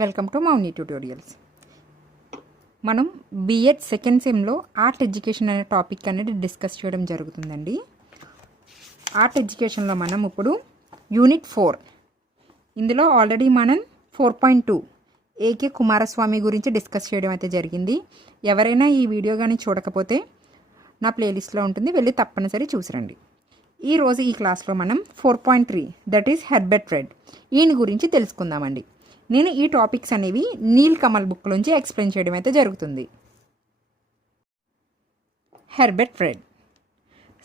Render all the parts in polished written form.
Welcome to Mouni tutorials. మనం BEd second సెమ్లో art education అనే topic అనేది డిస్కస్ చేయడం జరుగుతుందండి. ఆర్ట్ ఎడ్యుకేషన్లో మనం ఇప్పుడు యూనిట్ 4 ఇందులో ఆల్రెడీ మనం 4.2 ఏకే కుమారస్వామి గురించి డిస్కస్ చేయడం అయితే జరిగింది. ఎవరైనా ఈ వీడియో కానీ చూడకపోతే నా ప్లేలిస్ట్లో ఉంటుంది, వెళ్ళి తప్పనిసరి చూసిరండి. ఈరోజు ఈ క్లాస్లో మనం 4.3 దట్ ఈస్ హెర్బర్ట్ రెడ్ ఈయన గురించి తెలుసుకుందామండి. నేను ఈ టాపిక్స్ అనేవి నీల్ కమల్ బుక్ నుంచి ఎక్స్ప్లెయిన్ చేయడం అయితే జరుగుతుంది. Herbert red.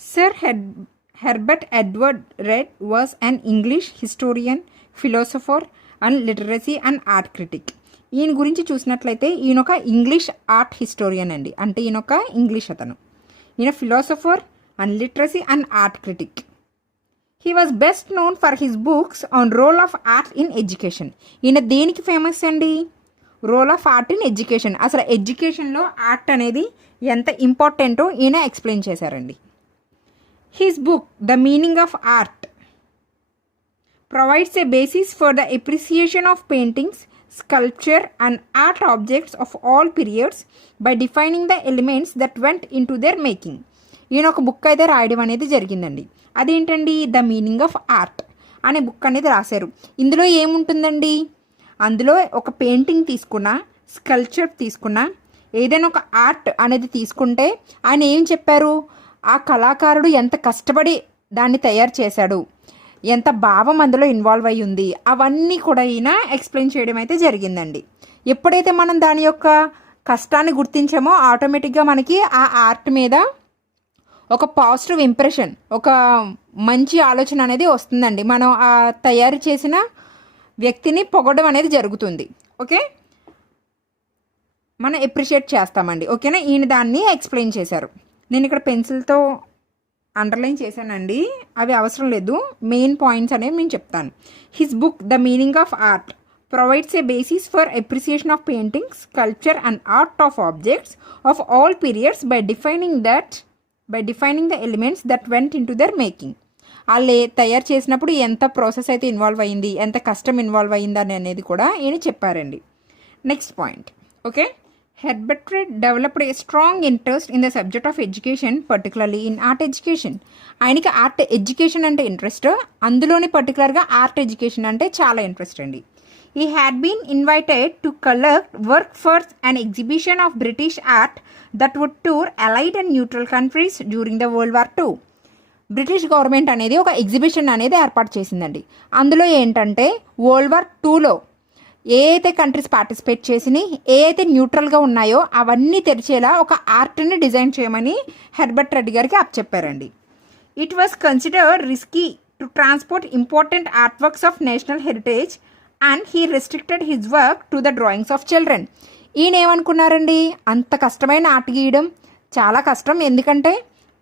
Sir Herbert Edward read was an English historian, philosopher and literacy and art critic. ఈయన గురించి చూసినట్లయితే ఈయన ఒక ఇంగ్లీష్ ఆర్ట్ హిస్టోరియన్ అండి, అంటే ఈయన ఒక ఇంగ్లీష్ అతను. ఈయన philosopher and literacy and art critic. He was best known for his books on role of art in education. ఈయన దేనికి ఫేమస్ అండి? Role of art in education. అసలు ఎడ్యుకేషన్లో ఆర్ట్ అనేది ఎంత ఇంపార్టెంటో ఈయన ఎక్స్ప్లెయిన్ చేశారండి. His book the meaning of art provides a basis for the appreciation of paintings, sculpture and art objects of all periods by defining the elements that went into their making. ఈయన ఒక book అయితే రాయడం అనేది జరిగిందండి. అదేంటండి? The meaning of art అనే book అనేది రాశారు. ఇందులో ఏముంటుందండి? అందులో ఒక పెయింటింగ్ తీసుకున్నా, స్కల్ప్చర్ తీసుకున్నా, ఏదైనా ఒక ఆర్ట్ అనేది తీసుకుంటే ఆయన ఏం చెప్పారు? ఆ కళాకారుడు ఎంత కష్టపడి దాన్ని తయారు చేశాడు, ఎంత భావం అందులో ఇన్వాల్వ్ అయి ఉంది, అవన్నీ కూడా ఈయన ఎక్స్ప్లెయిన్ చేయడం అయితే జరిగిందండి. ఎప్పుడైతే మనం దాని యొక్క కష్టాన్ని గుర్తించామో ఆటోమేటిక్గా మనకి ఆ ఆర్ట్ మీద ఒక పాజిటివ్ ఇంప్రెషన్, ఒక మంచి ఆలోచన అనేది వస్తుందండి. మనం ఆ తయారు చేసిన వ్యక్తిని పొగడం అనేది జరుగుతుంది. ఓకే, మనం ఎప్రిషియేట్ చేస్తామండి. ఓకేనా? ఈయన దాన్ని ఎక్స్ప్లెయిన్ చేశారు. నేను ఇక్కడ పెన్సిల్తో అండర్లైన్ చేశానండి, అవి అవసరం లేదు. మెయిన్ పాయింట్స్ అనేవి నేను చెప్తాను. His book the meaning of art provides A basis for appreciation of paintings, sculpture and art of objects of all periods by defining the elements that went in to their making. వాళ్ళు తయారు చేసినప్పుడు ఎంత process అయితే involve అయ్యింది, ఎంత కష్టం involve అయ్యిందని అనేది కూడా ఈయన చెప్పారండి. Next point. Okay, Herbert Read developed a strong interest in the subject of education, particularly in art education. ఆయనకి ఆర్ట్ ఎడ్యుకేషన్ అంటే ఇంట్రెస్ట్, అందులోని పర్టికులర్గా ఆర్ట్ ఎడ్యుకేషన్ అంటే చాలా ఇంట్రెస్ట్ అండి. He had been invited to collect work for an exhibition of British art that would tour allied and neutral countries during the World War II. British government అనేది ఒక exhibition అనేది ఏర్పాటు చేసిందండి. అందులో ఏంటంటే వరల్డ్ వార్ 2లో ఏ అయితే కంట్రీస్ పార్టిసిపేట్ చేసి ఏ అయితే న్యూట్రల్గా ఉన్నాయో అవన్నీ తెరిచేలా ఒక ఆర్ట్ని డిజైన్ చేయమని హెర్బర్ట్ రెడ్ గారికి అప్పచెప్పారండి. It was considered risky to transport important art works of national heritage and he restricted his work to the drawings of children. ఈయన ఏమనుకున్నారండి? అంత కష్టమైన ఆర్ట్ గీయడం చాలా కష్టం, ఎందుకంటే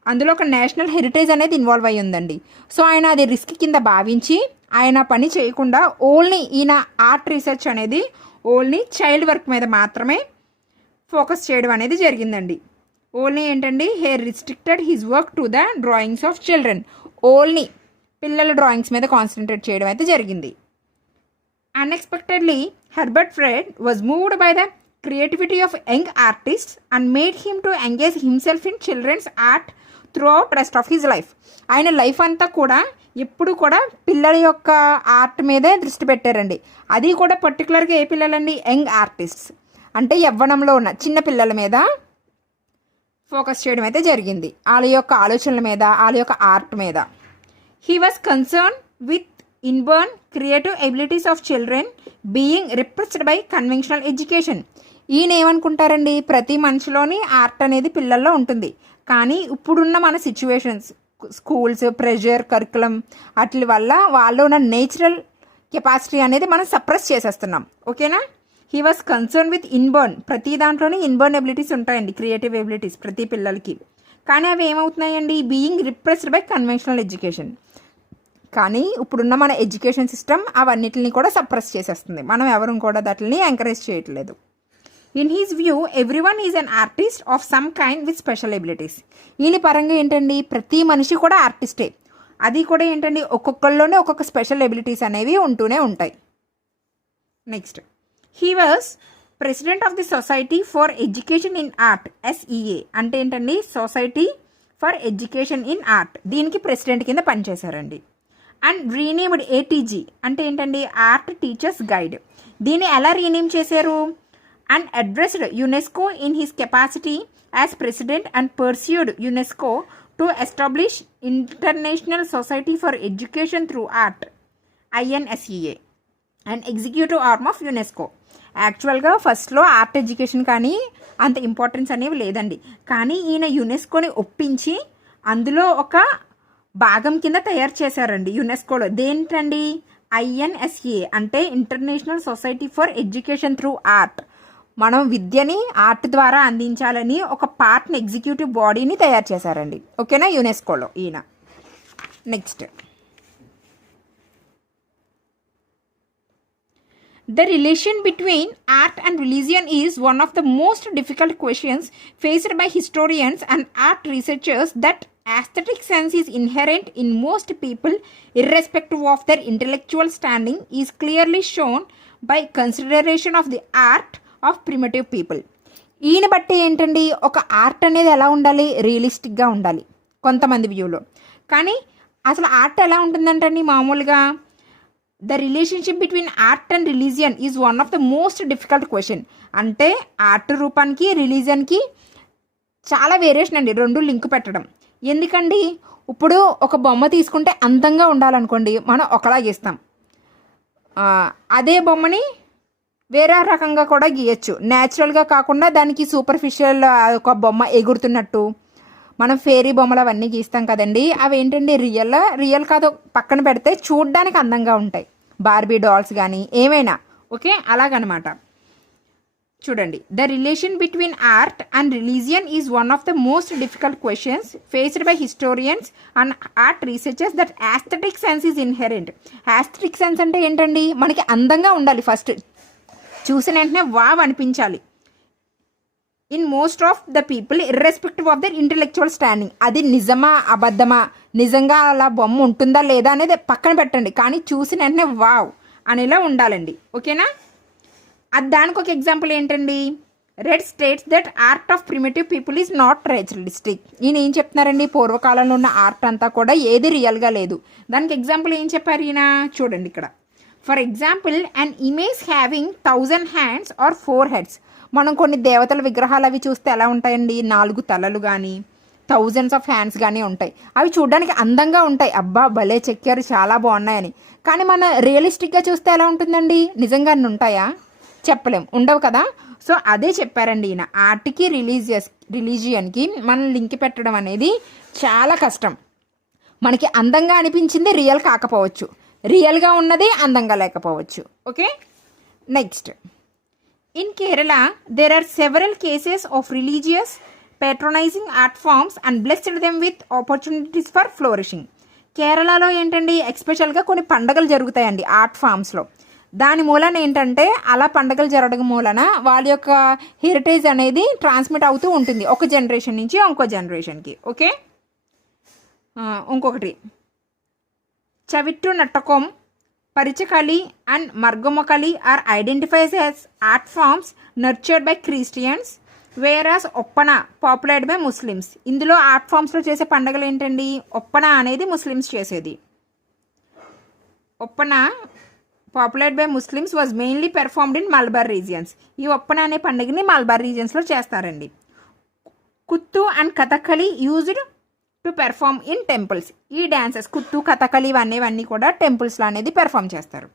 అందులో ఒక నేషనల్ హెరిటేజ్ అనేది ఇన్వాల్వ్ అయ్యి ఉందండి. సో ఆయన అది రిస్క్ కింద భావించి ఆయన పని చేయకుండా ఓన్లీ ఈయన ఆర్ట్ రీసెర్చ్ అనేది ఓన్లీ చైల్డ్ వర్క్ మీద మాత్రమే ఫోకస్ చేయడం అనేది జరిగిందండి. ఓన్లీ ఏంటండి? He restricted his work to the drawings of children. Only పిల్లల డ్రాయింగ్స్ మీద కాన్సన్ట్రేట్ చేయడం అయితే జరిగింది. Unexpectedly Herbert Read was moved by the creativity of young artist and made him to engage himself in children's art throughout rest of his life. ఆయన life అంతా కూడా ఎప్పుడు కూడా పిల్లల యొక్క ఆర్ట్ మీదే దృష్టి పెట్టారండి. అది కూడా పర్టికులర్గా ఏ పిల్లలండి? యంగ్ ఆర్టిస్ట్స్, అంటే యవ్వనంలో ఉన్న చిన్న పిల్లల మీద ఫోకస్ చేయడం అయితే జరిగింది, వాళ్ళ యొక్క ఆలోచనల మీద, వాళ్ళ యొక్క ఆర్ట్ మీద. He was concern with inborn creative abilities of children being repressed by conventional education. ఈయన ఏమనుకుంటారండి? ప్రతి మనిషిలోని ఆర్ట్ అనేది పిల్లల్లో ఉంటుంది, కానీ ఇప్పుడున్న మన సిచ్యువేషన్స్, స్కూల్స్, ప్రెషర్, కరికులం వాటి వల్ల వాళ్ళు ఉన్న నేచురల్ కెపాసిటీ అనేది మనం సప్రెస్ చేసేస్తున్నాం. ఓకేనా? He was concern with inborn, ప్రతి దాంట్లోనే ఇన్బర్న్ ఎబిలిటీస్ ఉంటాయండి, క్రియేటివ్ ఎబిలిటీస్ ప్రతి పిల్లలకి. కానీ అవి ఏమవుతున్నాయండి? Being repressed by conventional education. కానీ ఇప్పుడున్న మన ఎడ్యుకేషన్ సిస్టమ్ అవన్నిటిని కూడా సప్రెస్ చేసేస్తుంది. మనం ఎవరు కూడా దాటిని ఎంకరేజ్ చేయట్లేదు. In his view everyone is an artist of some kind with special abilities. ఈయన పరంగా ఏంటండి? ప్రతి మనిషి కూడా ఆర్టిస్టే, అది కూడా ఏంటండి ఒక్కొక్కళ్ళలోనే ఒక్కొక్క స్పెషల్ ఎబిలిటీస్ అనేవి ఉంటూనే ఉంటాయి. Next, he was president of the society for education in art, SEA అంటే ఏంటండి, society for education in art, దీనికి ప్రెసిడెంట్ కింద పనిచేశారండి. అండ్ రీనేమ్డ్ ATG అంటే ఏంటండి, ఆర్ట్ టీచర్స్ గైడ్, దీన్ని ఎలా రీనేమ్ చేశారు. And addressed UNESCO in his capacity as president and pursued UNESCO to establish international society for education through art, INSEA and executive arm of UNESCO. యాక్చువల్గా ఫస్ట్లో art education కానీ అంత importance అనేవి లేదండి, కానీ ఈయన యునెస్కోని ఒప్పించి అందులో ఒక భాగం కింద తయారు చేశారండి యునెస్కోలో. దేంటండి, INSEA అంటే international society for education through art. మనం విద్యని ఆర్ట్ ద్వారా అందించాలని ఒక పార్ట్ని, ఎగ్జిక్యూటివ్ బాడీని తయారు చేశారండి. ఓకేనా, యునెస్కోలో ఈయన. Next, the relation between art and religion is one of the most difficult questions faced by historians and art researchers. That aesthetic sense is inherent in most people irrespective of their intellectual standing is clearly shown by consideration of the art of primitive people. ఈయన బట్టి ఏంటండి, ఒక art అనేది ఎలా ఉండాలి, రియలిస్టిక్గా ఉండాలి కొంతమంది వ్యూలో. కానీ అసలు ఆర్ట్ ఎలా ఉంటుందంటండి మామూలుగా, the relationship between art and religion is one of the most difficult question. అంటే ఆర్ట్ రూపానికి రిలీజియన్కి చాలా వేరియేషన్ అండి, రెండు లింక్ పెట్టడం. ఎందుకండి, ఇప్పుడు ఒక బొమ్మ తీసుకుంటే అందంగా ఉండాలనుకోండి, మనం ఒకలా గీస్తాం. అదే బొమ్మని వేరే రకంగా కూడా గీయచ్చు, న్యాచురల్గా కాకుండా దానికి సూపర్ఫిషియల్ ఒక బొమ్మ ఎగురుతున్నట్టు మనం ఫేరీ బొమ్మలు అవన్నీ గీస్తాం కదండి. అవి ఏంటండి, రియల్ కాదు పక్కన పెడితే చూడ్డానికి అందంగా ఉంటాయి, బార్బీ డాల్స్ కానీ ఏమైనా. ఓకే, అలాగనమాట. చూడండి, the relation between art and religion is one of the most difficult questions faced by historians and art researchers. That aesthetic sense is inherent. Aesthetic sense అంటే ఏంటండి, మనకి అందంగా ఉండాలి, ఫస్ట్ చూసిన వెంటనే వావ్ అనిపించాలి. In most of the people irrespective of their intellectual standing. అది నిజమా అబద్ధమా, నిజంగా అలా బొమ్మ ఉంటుందా లేదా అనేది పక్కన పెట్టండి, కానీ చూసిన వెంటనే వావ్ అనేలా ఉండాలండి. ఓకేనా, అది దానికి ఒక ఎగ్జాంపుల్ ఏంటండి, red states that art of primitive people is not realistic. ఈయన ఏం చెప్తున్నారండి, పూర్వకాలంలో ఉన్న ఆర్ట్ అంతా కూడా ఏది రియల్గా లేదు. దానికి ఎగ్జాంపుల్ ఏం చెప్పారు ఈయన, చూడండి ఇక్కడ. For example, an image having 1000 hands or 4 heads. మనం కొన్ని దేవతల విగ్రహాలు అవి చూస్తే ఎలా ఉంటాయండి, 4 తలలు కానీ థౌజండ్స్ ఆఫ్ హ్యాండ్స్ కానీ ఉంటాయి. అవి చూడడానికి అందంగా ఉంటాయి, అబ్బా భలే చెక్కారు చాలా బాగున్నాయని. కానీ మన రియలిస్టిక్గా చూస్తే ఎలా ఉంటుందండి, నిజంగా ఉంటాయా, చెప్పలేం, ఉండవు కదా. సో అదే చెప్పారండి ఈయన, ఆర్ట్కి రిలీజియన్కి మనం లింక్ పెట్టడం అనేది చాలా కష్టం. మనకి అందంగా అనిపించింది రియల్ కాకపోవచ్చు, రియల్గా ఉన్నది అందంగా లేకపోవచ్చు. Okay, next. In Kerala, there are several cases of religious patronizing art forms and blessed them with opportunities for flourishing. కేరళలో ఏంటండి, ఎక్స్పెషల్గా కొన్ని పండుగలు జరుగుతాయండి ఆర్ట్ ఫామ్స్లో. దాని మూలన ఏంటంటే, అలా పండుగలు జరగడం మూలన వాళ్ళ యొక్క హెరిటేజ్ అనేది ట్రాన్స్మిట్ అవుతూ ఉంటుంది ఒక జనరేషన్ నుంచి ఇంకో జనరేషన్కి. ఓకే, ఇంకొకటి Chavittu Nadakam, Parichakali and Margamkali are identifies as art forms nurtured by Christians, whereas Oppana populared by Muslims. ఇందులో ఆర్ట్ ఫామ్స్లో చేసే పండుగలు ఏంటండి, ఒప్పన అనేది ముస్లిమ్స్ చేసేది. Oppana populared by Muslims was mainly performed in Malabar regions. ఈ ఒప్పన అనే పండుగని మల్బార్ రీజియన్స్లో చేస్తారండి. Koothu and Kathakali used to perform in temples. ఈ డ్యాన్సెస్ కుత్తు కథకళి ఇవన్నీ కూడా టెంపుల్స్లో అనేది పెర్ఫార్మ్ చేస్తారు.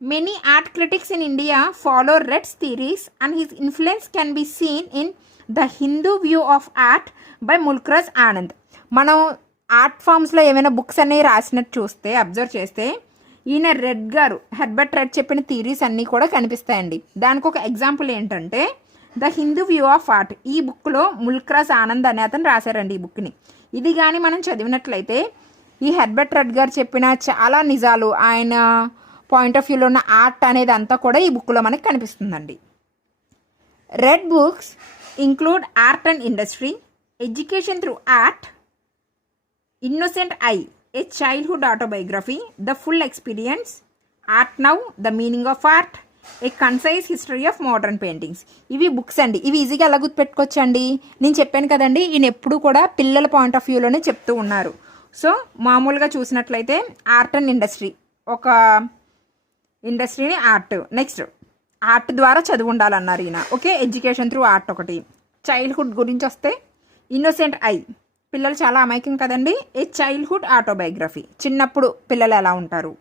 Many art critics in India follow Read's theories and his influence can be seen in the Hindu view of art by Mulk Raj Anand. మనం ఆర్ట్ ఫామ్స్లో ఏమైనా బుక్స్ అనేవి రాసినట్టు చూస్తే, అబ్జర్వ్ చేస్తే, ఈయన రెడ్ గారు, హెర్బర్ట్ రెడ్ చెప్పిన థియరీస్ అన్నీ కూడా కనిపిస్తాయండి. దానికి ఒక ఎగ్జాంపుల్ ఏంటంటే the Hindu view of art. ఈ బుక్లో ముల్క్రాజ్ ఆనంద్ అనే అతను రాశారండి ఈ బుక్ని. ఇది కానీ మనం చదివినట్లయితే ఈ హెర్బర్ట్ రెడ్ గారు చెప్పిన చాలా నిజాలు, ఆయన పాయింట్ ఆఫ్ వ్యూలో ఉన్న ఆర్ట్ అనేది అంతా కూడా ఈ బుక్లో మనకి కనిపిస్తుందండి. Red books include art and industry, education through art, innocent I, A childhood autobiography, the full experience, art now, the meaning of art, A concise history of modern paintings. ఇవి బుక్స్ అండి. ఇవి ఈజీగా ఎలా గుర్తుపెట్టుకోవచ్చండి, నేను చెప్పాను కదండి, ఈయన ఎప్పుడు కూడా పిల్లల పాయింట్ ఆఫ్ వ్యూలోనే చెప్తూ ఉన్నారు. సో మామూలుగా చూసినట్లయితే ఆర్ట్ అండ్ ఇండస్ట్రీ, ఒక ఇండస్ట్రీని ఆర్ట్, నెక్స్ట్ ఆర్ట్ ద్వారా చదువు ఉండాలన్నారు ఈయన. ఓకే, ఎడ్యుకేషన్ త్రూ ఆర్ట్ ఒకటి. చైల్డ్హుడ్ గురించి వస్తే ఇన్నోసెంట్ ఐ, పిల్లలు చాలా అమాయకం కదండి, ఏ చైల్డ్హుడ్ ఆటోబయోగ్రఫీ, చిన్నప్పుడు పిల్లలు ఎలా ఉంటారు.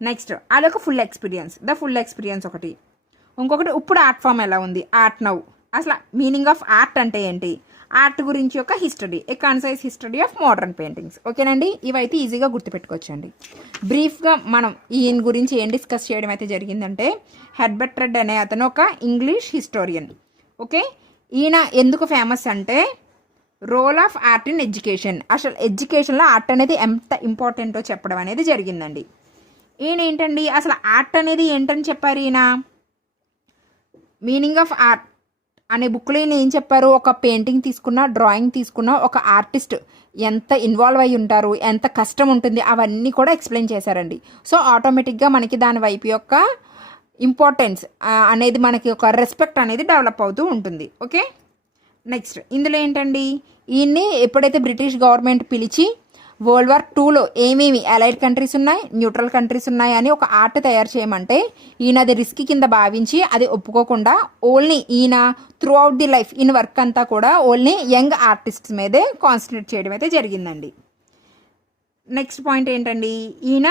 నెక్స్ట్ అదొక full experience, the full experience ఒకటి. ఇంకొకటి ఇప్పుడు ఆర్ట్ ఫామ్ ఎలా ఉంది, ఆర్ట్ నౌ, అసలు మీనింగ్ ఆఫ్ ఆర్ట్ అంటే ఏంటి, ఆర్ట్ గురించి యొక్క history, A concise history of modern paintings. ఓకేనండి, ఇవైతే ఈజీగా గుర్తుపెట్టుకోవచ్చండి. బ్రీఫ్గా మనం ఈయన గురించి ఏం డిస్కస్ చేయడం అయితే జరిగిందంటే, హెర్బర్ట్ రెడ్ అనే అతను ఒక ఇంగ్లీష్ హిస్టోరియన్. ఓకే, ఈయన ఎందుకు ఫేమస్ అంటే role of art in education, అసలు ఎడ్యుకేషన్లో ఆర్ట్ అనేది ఎంత ఇంపార్టెంటో చెప్పడం అనేది జరిగిందండి. ఈయన ఏంటండి అసలు ఆర్ట్ అనేది ఏంటని చెప్పారు ఈయన, మీనింగ్ ఆఫ్ ఆర్ట్ అనే బుక్లో ఈయన ఏం చెప్పారు, ఒక పెయింటింగ్ తీసుకున్నా, డ్రాయింగ్ తీసుకున్నా, ఒక ఆర్టిస్ట్ ఎంత ఇన్వాల్వ్ అయి ఉంటారు, ఎంత కష్టం ఉంటుంది, అవన్నీ కూడా ఎక్స్ప్లెయిన్ చేశారండి. సో ఆటోమేటిక్గా మనకి దాని వైపు యొక్క ఇంపార్టెన్స్ అనేది, మనకి ఒక రెస్పెక్ట్ అనేది డెవలప్ అవుతూ ఉంటుంది. ఓకే, నెక్స్ట్ ఇందులో ఏంటండి, ఈయన్ని ఎప్పుడైతే బ్రిటిష్ గవర్నమెంట్ పిలిచి వరల్డ్ వార్ 2లో ఏమేమి అలైడ్ కంట్రీస్ ఉన్నాయి, న్యూట్రల్ కంట్రీస్ ఉన్నాయి అని ఒక ఆర్ట్ తయారు చేయమంటే, ఈయన అది రిస్క్ కింద భావించి అది ఒప్పుకోకుండా ఓన్లీ ఈయన త్రూ అవుట్ ది లైఫ్ ఈయన వర్క్ అంతా కూడా ఓన్లీ యంగ్ ఆర్టిస్ట్స్ మీదే కాన్సన్ట్రేట్ చేయడం అయితే జరిగిందండి. నెక్స్ట్ పాయింట్ ఏంటండి, ఈయన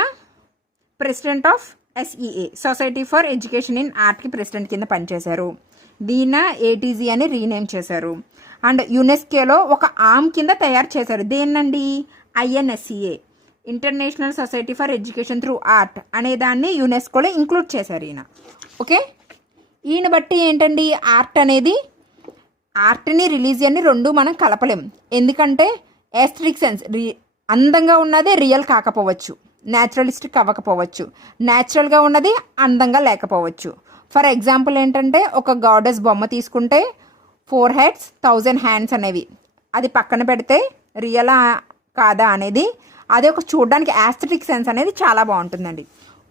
president of SEA, society for education in ఆర్ట్కి ప్రెసిడెంట్ కింద పనిచేశారు. దీన్ని ATZ అని రీనేమ్ చేశారు. అండ్ యునెస్కోలో ఒక ఆర్మ్ కింద తయారు చేశారు. దేన్నండి, INSEA, international society for education through art అనే దాన్ని యునెస్కోలో ఇంక్లూడ్ చేశారు ఈయన. ఓకే, ఈయన బట్టి ఏంటండి, ఆర్ట్ అనేది, ఆర్ట్ని రిలీజియన్ని రెండు మనం కలపలేం. ఎందుకంటే ఎస్థెటిక్ సెన్స్, అందంగా ఉన్నదే రియల్ కాకపోవచ్చు, న్యాచురలిస్టిక్ అవ్వకపోవచ్చు, న్యాచురల్గా ఉన్నది అందంగా లేకపోవచ్చు. ఫర్ ఎగ్జాంపుల్ ఏంటంటే, ఒక గాడెస్ బొమ్మ తీసుకుంటే 4 heads 1000 hands అనేవి, అది పక్కన పెడితే రియలా కాదా అనేది, అది ఒక చూడడానికి యాస్థెటిక్ సెన్స్ అనేది చాలా బాగుంటుందండి.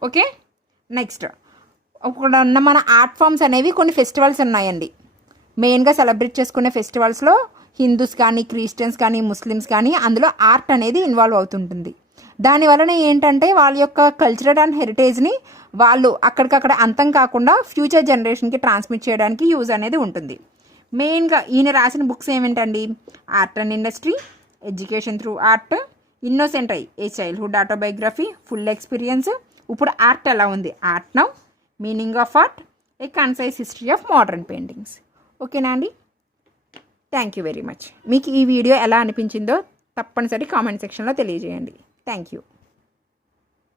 ఓకే, నెక్స్ట్ ఇక్కడ ఉన్న మన ఆర్ట్ ఫామ్స్ అనేవి కొన్ని ఫెస్టివల్స్ ఉన్నాయండి. మెయిన్గా సెలబ్రేట్ చేసుకునే ఫెస్టివల్స్లో హిందూస్ కానీ, క్రిస్టియన్స్ కానీ, ముస్లిమ్స్ కానీ అందులో ఆర్ట్ అనేది ఇన్వాల్వ్ అవుతుంటుంది. దానివలన ఏంటంటే వాళ్ళ యొక్క కల్చరల్ అండ్ హెరిటేజ్ని వాళ్ళు అక్కడికక్కడ అంతం కాకుండా ఫ్యూచర్ జనరేషన్కి ట్రాన్స్మిట్ చేయడానికి యూజ్ అనేది ఉంటుంది. మెయిన్గా ఈయన రాసిన బుక్స్ ఏమిటండి, art and industry, education through art, innocent I, A childhood autobiography, full experience, ఇప్పుడు ఆర్ట్ ఎలా ఉంది, art now, meaning of art, A concise history of modern paintings. ఓకేనా అండి, థ్యాంక్ యూ వెరీ మచ్. మీకు ఈ వీడియో ఎలా అనిపించిందో తప్పనిసరి కామెంట్ సెక్షన్లో తెలియజేయండి. Thank you.